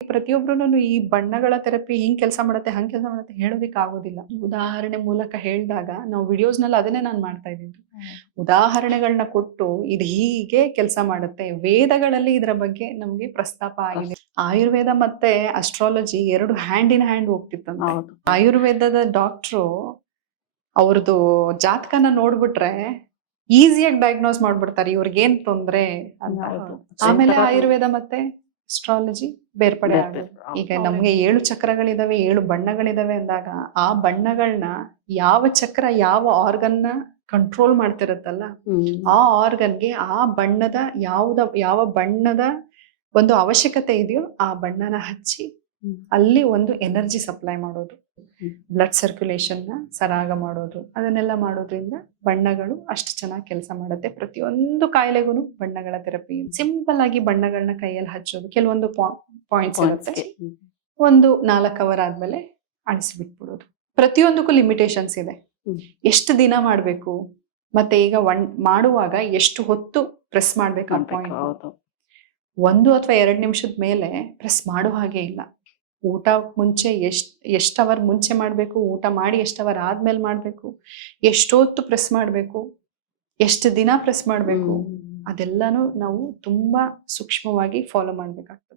ಪ್ರತಿಯೊಬ್ರುನು ಈ ಬಣ್ಣಗಳ ಥೆರಪಿ ಹಿಂಗ್ ಕೆಲಸ ಮಾಡುತ್ತೆ, ಹಂಗ್ ಕೆಲಸ ಮಾಡುತ್ತೆ ಹೇಳೋದಿಕ್ ಆಗೋದಿಲ್ಲ. ಉದಾಹರಣೆ ಮೂಲಕ ಹೇಳಿದಾಗ ನಾವು ವಿಡಿಯೋಸ್‌ನಲ್ಲಿ ಅದನ್ನೇ ನಾನು ಮಾಡ್ತಾ ಇದ್ದೀನಿ. ಉದಾಹರಣೆಗಳನ್ನ ಕೊಟ್ಟು ಇದು ಹೀಗೆ ಕೆಲಸ ಮಾಡುತ್ತೆ. ವೇದಗಳಲ್ಲಿ ಇದರ ಬಗ್ಗೆ ನಮ್ಗೆ ಪ್ರಸ್ತಾಪ ಆಗಿದೆ. ಆಯುರ್ವೇದ ಮತ್ತೆ ಅಸ್ಟ್ರಾಲಜಿ 2 ಹ್ಯಾಂಡ್ ಇನ್ ಹ್ಯಾಂಡ್ ಹೋಗ್ತಿತ್ತಂತೆ. ಹೌದು. ಆಯುರ್ವೇದದ ಡಾಕ್ಟ್ರು ಅವ್ರದ್ದು ಜಾತಕನ ನೋಡ್ಬಿಟ್ರೆ ಈಸಿಯಾಗಿ ಡಯಾಗ್ನೋಸ್ ಮಾಡ್ಬಿಡ್ತಾರೆ ಇವ್ರಿಗೇನ್ ತೊಂದ್ರೆ ಅಂತ. ಹೌದು. ಆಮೇಲೆ ಒಂಥರ ಆಯುರ್ವೇದ ಮತ್ತೆ ಅಸ್ಟ್ರಾಲಜಿ ಬೇರ್ಪಡೆ ಬೇರೆ ಆಗುತ್ತೆ. ಬೇರೆ. ಈಗ ನಮ್ಗೆ 7 ಚಕ್ರಗಳಿದಾವೆ, 7 ಬಣ್ಣಗಳಿದಾವೆ ಅಂದಾಗ ಆ ಬಣ್ಣಗಳನ್ನ ಯಾವ ಚಕ್ರ ಯಾವ ಆರ್ಗನ್ನ ಕಂಟ್ರೋಲ್ ಮಾಡ್ತಿರುತ್ತಲ್ಲ, ಆ ಆರ್ಗನ್ಗೆ ಆ ಬಣ್ಣದ ಯಾವ ಬಣ್ಣದ ಒಂದು ಅವಶ್ಯಕತೆ ಇದೆಯೋ ಆ ಬಣ್ಣನ ಹಚ್ಚಿ ಅಲ್ಲಿ ಒಂದು ಎನರ್ಜಿ ಸಪ್ಲೈ ಮಾಡೋದು, ಬ್ಲಡ್ ಸರ್ಕ್ಯುಲೇಷನ್ ನ ಸರಾಗ ಮಾಡೋದು, ಅದನ್ನೆಲ್ಲ ಮಾಡೋದ್ರಿಂದ ಬಣ್ಣಗಳು ಅಷ್ಟು ಚೆನ್ನಾಗಿ ಕೆಲಸ ಮಾಡುತ್ತೆ. ಪ್ರತಿಯೊಂದು ಕಾಯಿಲೆಗೂ ಬಣ್ಣಗಳ ಥೆರಪಿ. ಸಿಂಪಲ್ ಆಗಿ ಬಣ್ಣಗಳನ್ನ ಕೈಯಲ್ಲಿ ಹಚ್ಚೋದು, ಕೆಲವೊಂದು ಪಾಯಿಂಟ್ಸ್ ಇರುತ್ತೆ, ಒಂದು 4 ಅವರ್ ಆದ್ಮೇಲೆ ಅಳಿಸಿಬಿಟ್ಬಿಡೋದು. ಪ್ರತಿಯೊಂದಕ್ಕೂ ಲಿಮಿಟೇಷನ್ಸ್ ಇದೆ. ಎಷ್ಟು ದಿನ ಮಾಡಬೇಕು, ಮತ್ತೆ ಈಗ ಮಾಡುವಾಗ ಎಷ್ಟು ಹೊತ್ತು ಪ್ರೆಸ್ ಮಾಡ್ಬೇಕು ಆ ಪಾಯಿಂಟ್. 1 ಅಥವಾ 2 ನಿಮಿಷದ ಮೇಲೆ ಪ್ರೆಸ್ ಮಾಡೋ ಹಾಗೆ ಇಲ್ಲ. ಊಟ ಮುಂಚೆ ಎಷ್ಟು ಅವರ್ ಮುಂಚೆ ಮಾಡಬೇಕು, ಊಟ ಮಾಡಿ ಎಷ್ಟು ಅವರ್ ಆದ್ಮೇಲೆ ಮಾಡಬೇಕು, ಎಷ್ಟೊತ್ತು ಪ್ರೆಸ್ ಮಾಡಬೇಕು, ಎಷ್ಟು ದಿನ ಪ್ರೆಸ್ ಮಾಡಬೇಕು, ಅದೆಲ್ಲಾನು ನಾವು ತುಂಬಾ ಸೂಕ್ಷ್ಮವಾಗಿ ಫಾಲೋ ಮಾಡ್ಬೇಕಾಗ್ತದೆ.